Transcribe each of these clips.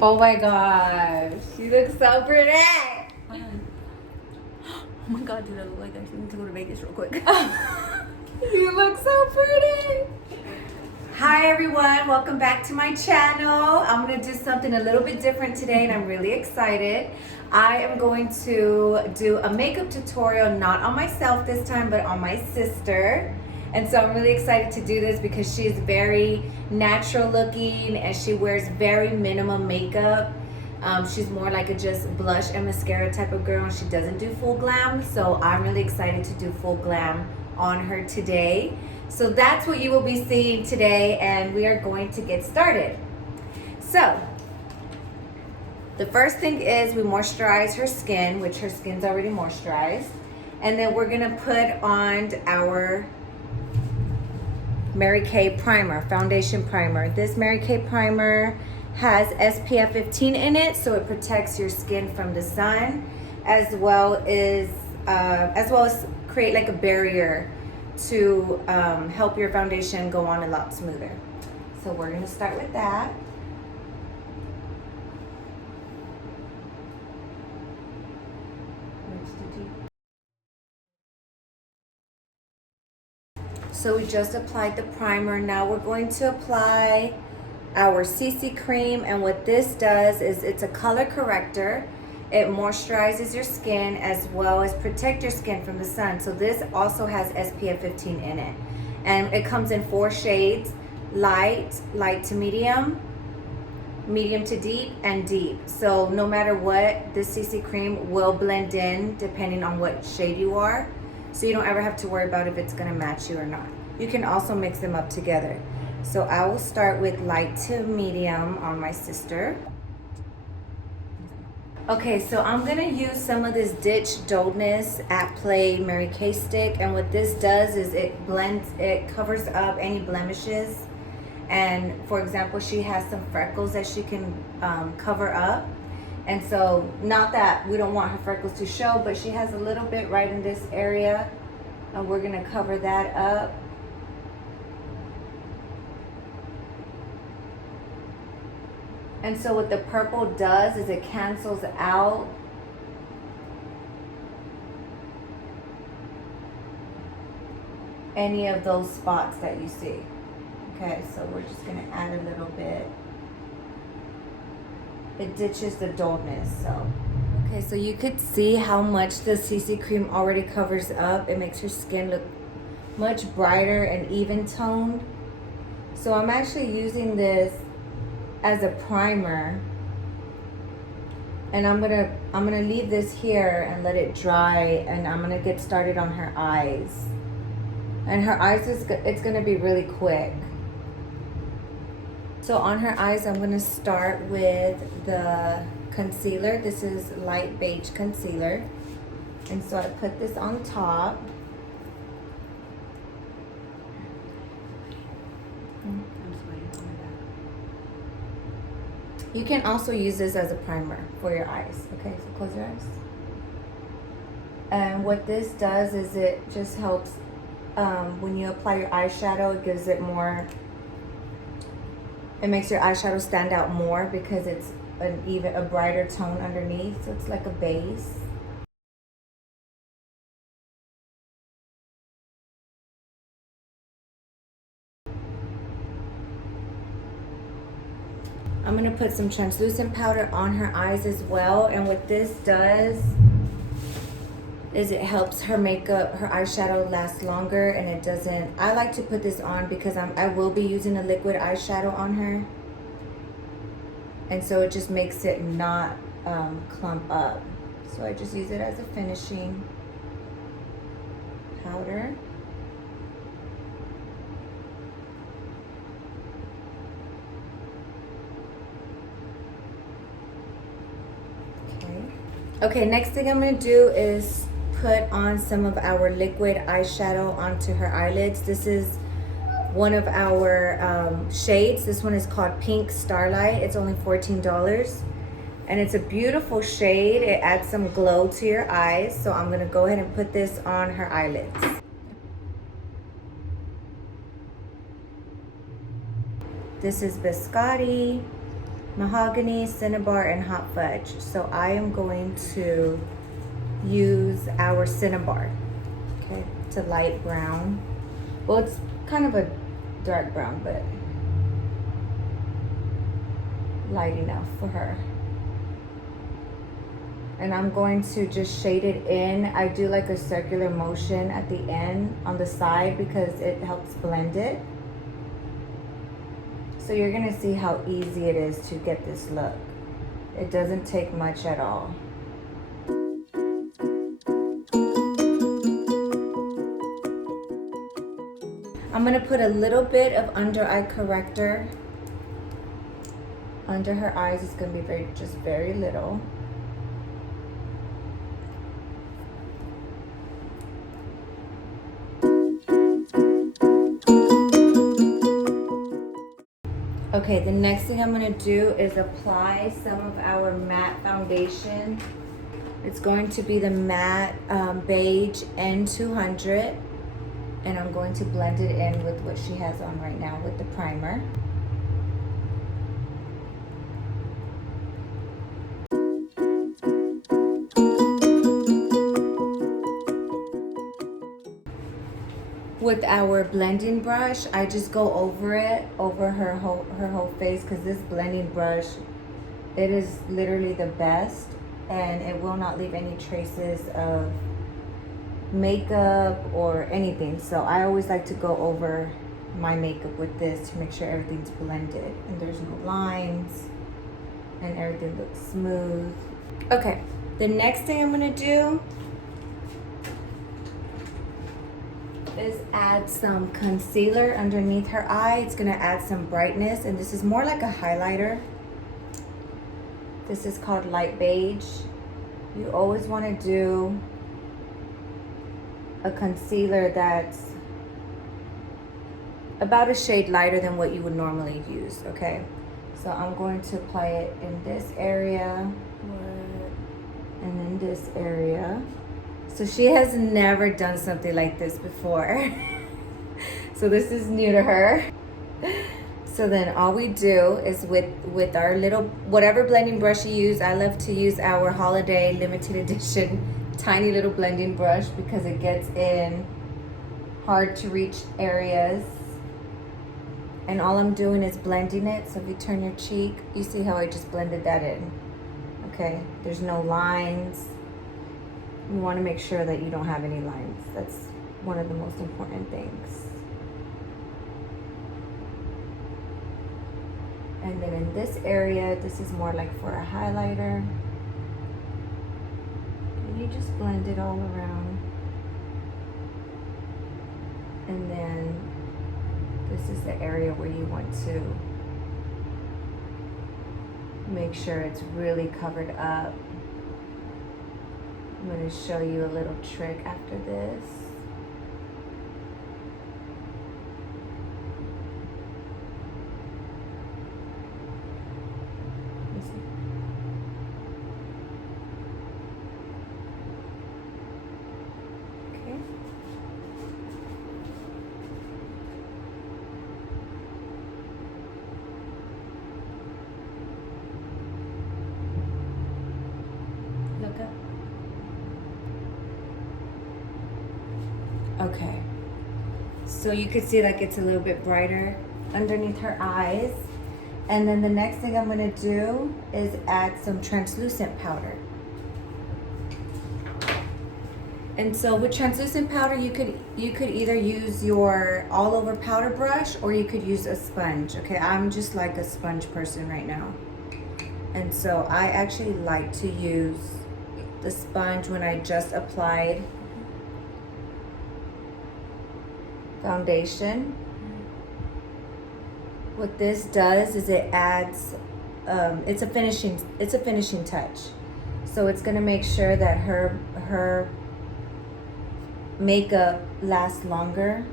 Oh my gosh, she looks so pretty. Oh my god, dude, I look like I need to go to Vegas real quick. You look so pretty. Hi everyone, welcome back to my channel. I'm gonna do something a little bit different today and I'm really excited. I am going to do a makeup tutorial, not on myself this time, but on my sister. And so I'm really excited to do this because she's very natural looking and she wears very minimum makeup. She's more like a just blush and mascara type of girl, and she doesn't do full glam. So I'm really excited to do full glam on her today. So that's what you will be seeing today, and we are going to get started. So the first thing is we moisturize her skin, which her skin's already moisturized. And then we're gonna put on our Mary Kay primer, foundation primer. This Mary Kay primer has SPF 15 in it, so it protects your skin from the sun, as well as create like a barrier to help your foundation go on a lot smoother. So we're gonna start with that. So we just applied the primer. Now we're going to apply our CC cream, and what this does is it's a color corrector. It moisturizes your skin as well as protect your skin from the sun. So this also has SPF 15 in it. And it comes in 4 shades: light, light to medium, medium to deep, and deep. So no matter what, this CC cream will blend in depending on what shade you are. So you don't ever have to worry about if it's gonna match you or not. You can also mix them up together. So I will start with light to medium on my sister. Okay, so I'm gonna use some of this Ditch Dullness at Play Mary Kay stick, and what this does is it covers up any blemishes. And for example, she has some freckles that she can cover up. And so, not that we don't want her freckles to show, but she has a little bit right in this area, and we're gonna cover that up. And so what the purple does is it cancels out any of those spots that you see. Okay, so we're just gonna add a little bit. It ditches the dullness, so. Okay, so you could see how much the CC cream already covers up. It makes your skin look much brighter and even toned. So I'm actually using this as a primer, and I'm gonna leave this here and let it dry, and I'm gonna get started on her eyes. And her eyes it's gonna be really quick. So on her eyes, I'm gonna start with the concealer. This is light beige concealer, and so I put this on top. You can also use this as a primer for your eyes. Okay, so close your eyes. And what this does is it just helps when you apply your eyeshadow, it gives it more, it makes your eyeshadow stand out more because it's a brighter tone underneath. So it's like a base. I'm gonna put some translucent powder on her eyes as well. And what this does is it helps her makeup, her eyeshadow last longer, and it doesn't, I like to put this on because I will be using a liquid eyeshadow on her. And so it just makes it not clump up. So I just use it as a finishing powder. Okay, next thing I'm gonna do is put on some of our liquid eyeshadow onto her eyelids. This is one of our shades. This one is called Pink Starlight. It's only $14. And it's a beautiful shade. It adds some glow to your eyes. So I'm gonna go ahead and put this on her eyelids. This is Biscotti. mahogany, cinnabar, and hot fudge. So I am going to use our cinnabar. Okay, it's a light brown. Well, it's kind of a dark brown, but light enough for her. And I'm going to just shade it in. I do like a circular motion at the end on the side because it helps blend it. So you're gonna see how easy it is to get this look. It doesn't take much at all. I'm gonna put a little bit of under eye corrector under her eyes. It's gonna be just very little. Okay, the next thing I'm gonna do is apply some of our matte foundation. It's going to be the matte beige N200, and I'm going to blend it in with what she has on right now with the primer. With our blending brush, I just go over it, over her whole face, because this blending brush, it is literally the best, and it will not leave any traces of makeup or anything. So I always like to go over my makeup with this to make sure everything's blended and there's no lines and everything looks smooth. Okay, the next thing I'm gonna do is add some concealer underneath her eye. It's gonna add some brightness, and this is more like a highlighter. This is called light beige. You always wanna do a concealer that's about a shade lighter than what you would normally use, okay? So I'm going to apply it in this area and in this area. So she has never done something like this before. So this is new to her. So then all we do is with our little, whatever blending brush you use, I love to use our holiday limited edition tiny little blending brush because it gets in hard to reach areas. And all I'm doing is blending it. So if you turn your cheek, you see how I just blended that in. Okay, there's no lines. You want to make sure that you don't have any lines. That's one of the most important things. And then in this area, this is more like for a highlighter. And you just blend it all around. And then this is the area where you want to make sure it's really covered up. I'm going to show you a little trick after this. Okay. Look up. Okay, so you could see like it's a little bit brighter underneath her eyes. And then the next thing I'm gonna do is add some translucent powder. And so with translucent powder, you could either use your all over powder brush or you could use a sponge. Okay, I'm just like a sponge person right now. And so I actually like to use the sponge when I just applied foundation. What this does is it adds, it's a finishing touch. So it's gonna make sure that her makeup lasts longer.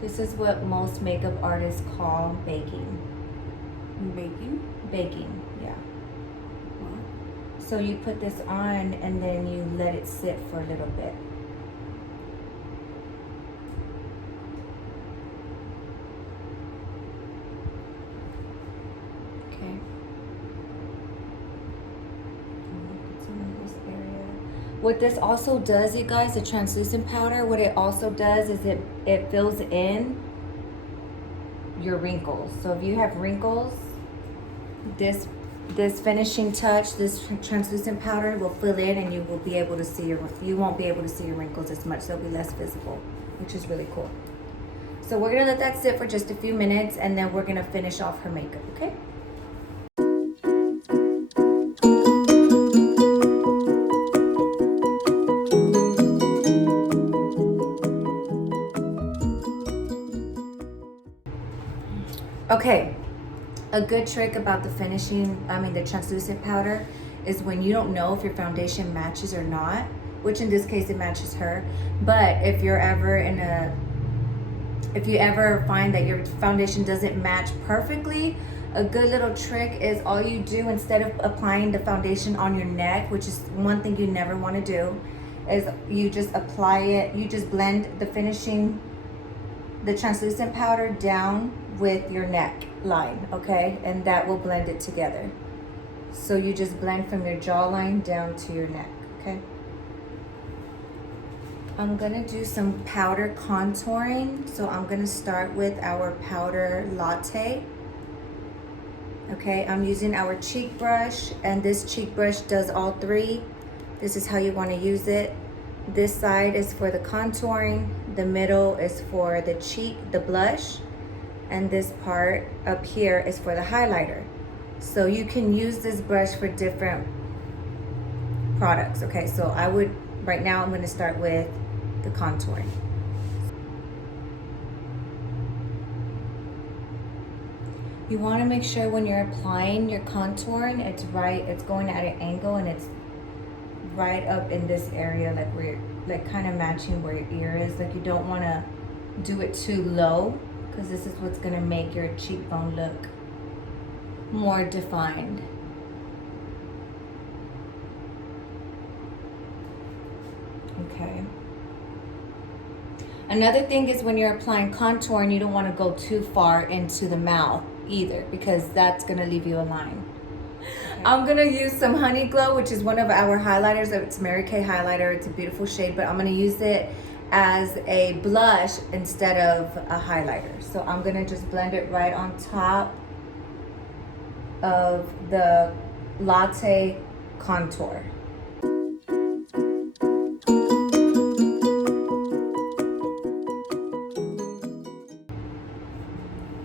This is what most makeup artists call baking. Baking, yeah. So you put this on and then you let it sit for a little bit. What this also does, you guys, the translucent powder, what it also does is it fills in your wrinkles. So if you have wrinkles, this finishing touch, this translucent powder will fill in, and you will be able to see you won't be able to see your wrinkles as much. They'll be less visible, which is really cool. So we're gonna let that sit for just a few minutes, and then we're gonna finish off her makeup, okay? Okay, a good trick about the translucent powder is when you don't know if your foundation matches or not, which in this case it matches her, but if you ever find that your foundation doesn't match perfectly, a good little trick is all you do, instead of applying the foundation on your neck, which is one thing you never want to do, is you just blend the translucent powder down with your neck line, okay? And that will blend it together. So you just blend from your jawline down to your neck, okay? I'm gonna do some powder contouring. So I'm gonna start with our powder latte. Okay, I'm using our cheek brush, and this cheek brush does all three. This is how you wanna use it. This side is for the contouring, the middle is for the cheek, the blush, and this part up here is for the highlighter. So you can use this brush for different products, okay? So right now I'm gonna start with the contouring. You wanna make sure when you're applying your contouring, it's going at an angle, and it's right up in this area, like kind of matching where your ear is. Like, you don't wanna do it too low, because this is what's gonna make your cheekbone look more defined. Okay. Another thing is when you're applying contour, and you don't want to go too far into the mouth either, because that's gonna leave you a line. Okay. I'm gonna use some Honey Glow, which is one of our highlighters. It's Mary Kay highlighter. It's a beautiful shade, but I'm gonna use it as a blush instead of a highlighter. So I'm gonna just blend it right on top of the latte contour.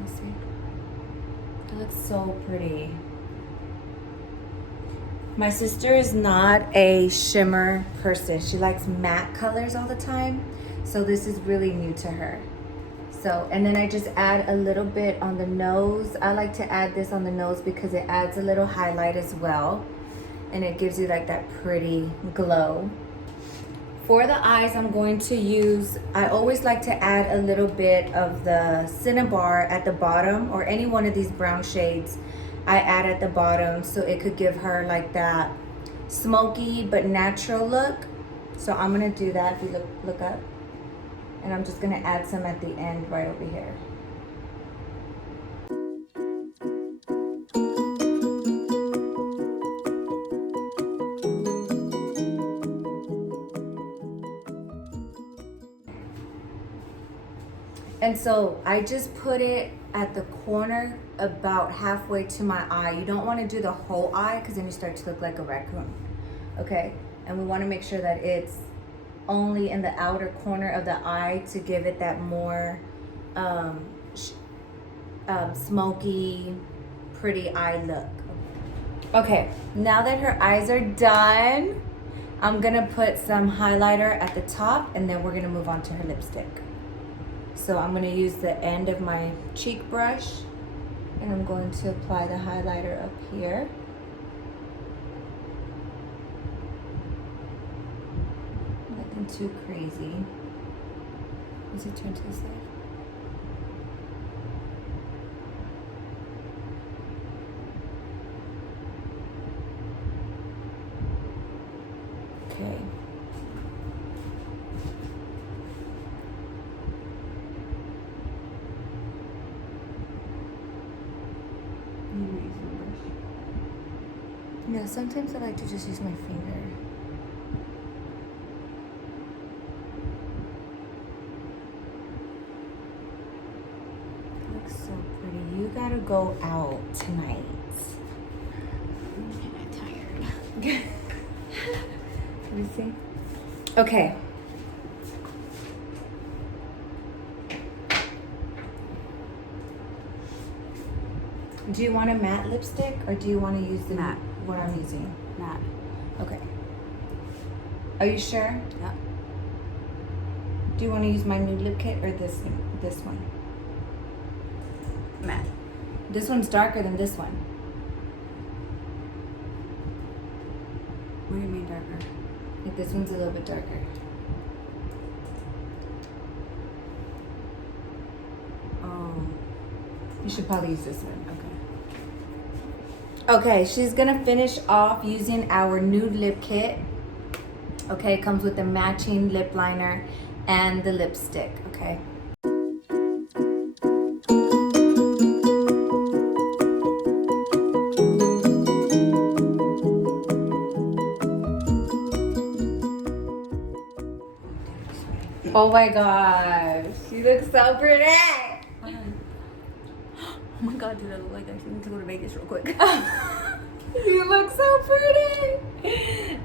Let's see. It looks so pretty. My sister is not a shimmer person. She likes matte colors all the time. So this is really new to her. So, and then I just add a little bit on the nose. I like to add this on the nose because it adds a little highlight as well. And it gives you like that pretty glow. For the eyes, I'm going to use, I always like to add a little bit of the Cinnabar at the bottom, or any one of these brown shades I add at the bottom, so it could give her like that smoky but natural look. So I'm gonna do that if you look up. And I'm just gonna add some at the end right over here. And so I just put it at the corner about halfway to my eye. You don't want to do the whole eye, because then you start to look like a raccoon. Okay? And we want to make sure that it's only in the outer corner of the eye to give it that more smoky, pretty eye look. Okay, now that her eyes are done, I'm gonna put some highlighter at the top, and then we're gonna move on to her lipstick. So I'm gonna use the end of my cheek brush, and I'm going to apply the highlighter up here. Nothing too crazy. Does it turn to the side? Okay. Yeah, sometimes I like to just use my finger. so pretty. You gotta go out tonight. I'm kind of tired. Let me see. Okay. Do you want a matte lipstick or do you want to use the Matte. what I'm using? Matte. Okay. Are you sure? Yeah. Do you want to use my nude lip kit or this one? Matte. This one's darker than this one. What do you mean darker? Like this one's a little bit darker. Oh. You should probably use this one. Okay. Okay, she's gonna finish off using our nude lip kit. Okay, it comes with the matching lip liner and the lipstick. Okay. Oh my gosh, she looks so pretty. Oh my god, dude, I look like I need to go to Vegas real quick. You look so pretty.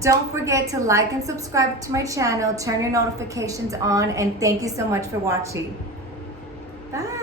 Don't forget to like and subscribe to my channel, turn your notifications on, and thank you so much for watching. Bye.